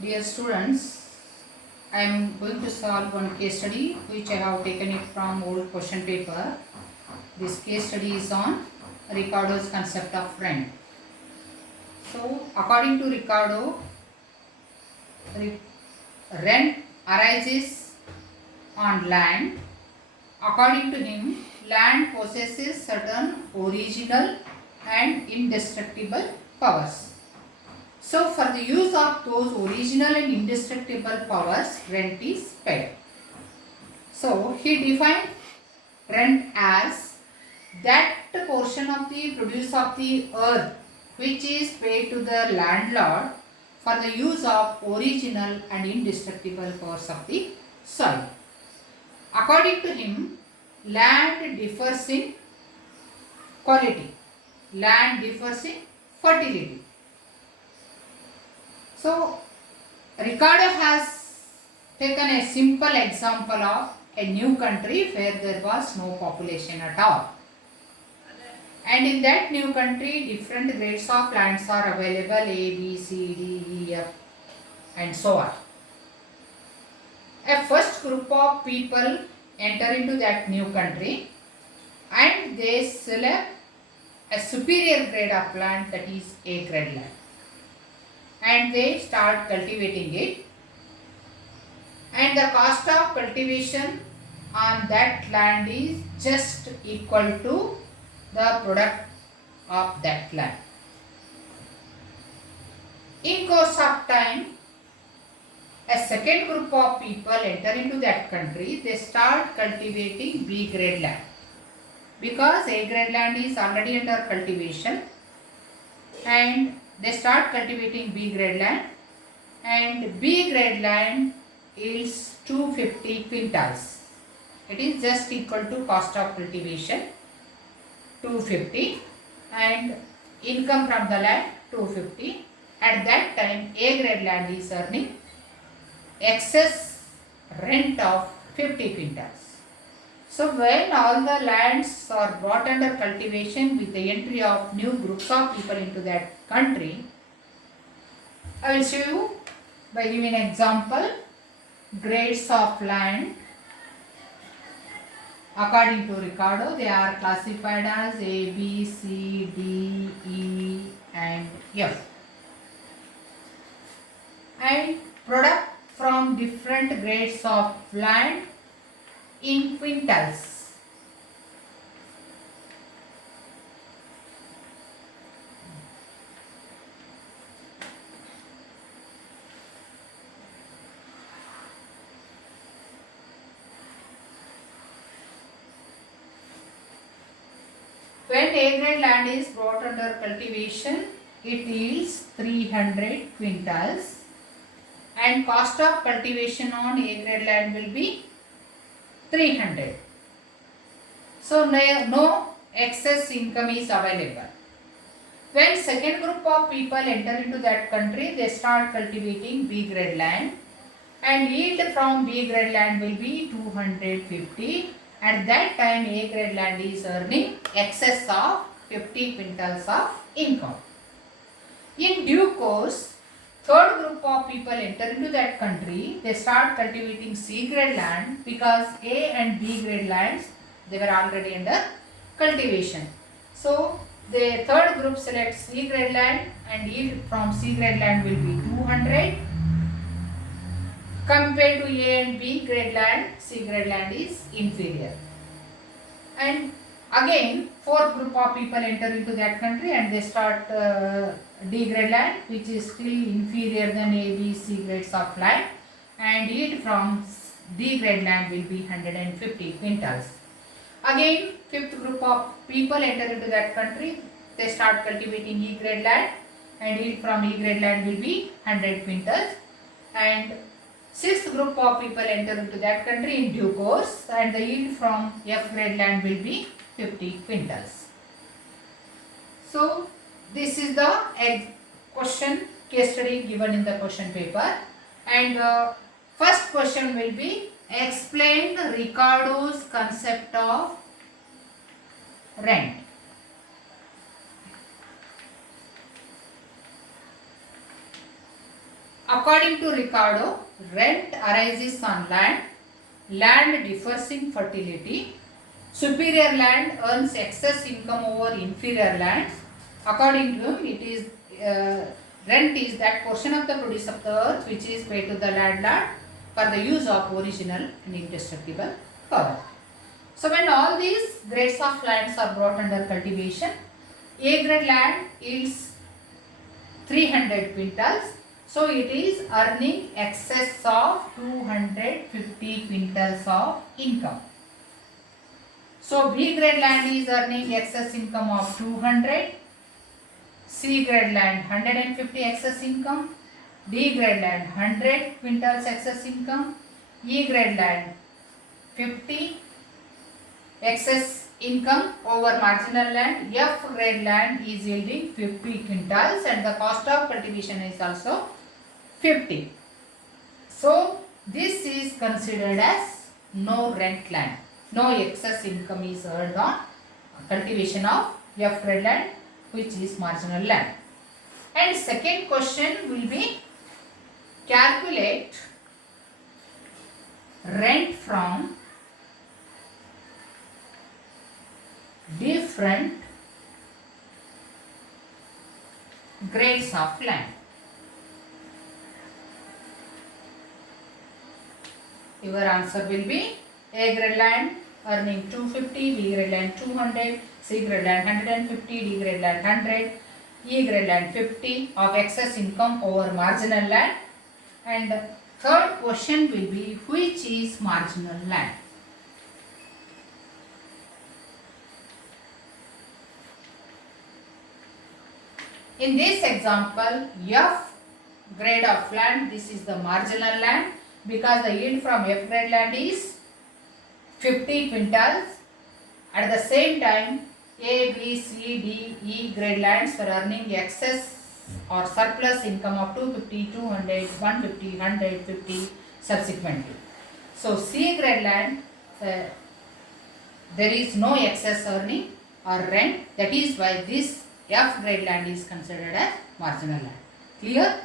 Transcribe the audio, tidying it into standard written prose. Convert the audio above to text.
Dear students, I am going to solve one case study which I have taken it from old question paper. This case study is on Ricardo's concept of rent. So, according to Ricardo, rent arises on land. According to him, land possesses certain original and indestructible powers. So, for the use of those original and indestructible powers, rent is paid. So, he defined rent as that portion of the produce of the earth which is paid to the landlord for the use of original and indestructible powers of the soil. According to him, land differs in quality, land differs in fertility. So, Ricardo has taken a simple example of a new country where there was no population at all. And in that new country, different grades of lands are available, A, B, C, D, E, F, and so on. A first group of people enter into that new country and they select a superior grade of land, that is A grade land, and they start cultivating it, and the cost of cultivation on that land is just equal to the product of that land. In course of time, a second group of people enter into that country. They start cultivating B grade land because A grade land is already under cultivation, and they start cultivating B grade land, and B grade land is 250 quintals. It is just equal to cost of cultivation 250 and income from the land 250. At that time, A grade land is earning excess rent of 50 quintals. So when all the lands are brought under cultivation with the entry of new groups of people into that country, I will show you by giving an example. Grades of land according to Ricardo, they are classified as A, B, C, D, E and F. And product from different grades of land in quintals. When A grade land is brought under cultivation, it yields 300 quintals, and cost of cultivation on A grade land will be 300. So no excess income is available. When second group of people enter into that country, they start cultivating B grade land, and yield from B grade land will be 250. At that time, A grade land is earning excess of 50 quintals of income. In due course, third group of people enter into that country. They start cultivating C grade land because A and B grade lands, they were already under cultivation. So the third group selects C grade land, and yield from C grade land will be 200. Compared to A and B grade land, C grade land is inferior. And again, fourth group of people enter into that country and they start D grade land, which is still inferior than A, B, C grades of land, and yield from D grade land will be 150 quintals. Again, fifth group of people enter into that country, they start cultivating E grade land, and yield from E grade land will be 100 quintals. And sixth group of people enter into that country in due course, and the yield from F grade land will be 50 quintals. So this is the question case study given in the question paper, and first question will be explain Ricardo's concept of rent. According to Ricardo, rent arises on land. Land differs in fertility. Superior land earns excess income over inferior lands. According to him, it is rent is that portion of the produce of the earth which is paid to the landlord for the use of original and indestructible cover. So when all these grades of lands are brought under cultivation, A grade land yields 300 quintals. So it is earning excess of 250 quintals of income. So B grade land is earning excess income of 200. C grade land 150 excess income. D grade land 100 quintals excess income. E grade land 50 excess income over marginal land. F grade land is yielding 50 quintals and the cost of cultivation is also 50. So this is considered as no rent land. No excess income is earned on cultivation of F grade land, which is marginal land. And second question will be calculate rent from different grades of land. Your answer will be A grade land earning 250, B grade land 200, C grade land 150, D grade land 100, E grade land 50 of excess income over marginal land. And the third question will be which is marginal land. In this example, F grade of land, this is the marginal land because the yield from F grade land is 50 quintals. At the same time, A, B, C, D, E grade lands were earning excess or surplus income of 250, 200, 150, 150 subsequently. So C grade land, there is no excess earning or rent. That is why this F grade land is considered as marginal land. Clear?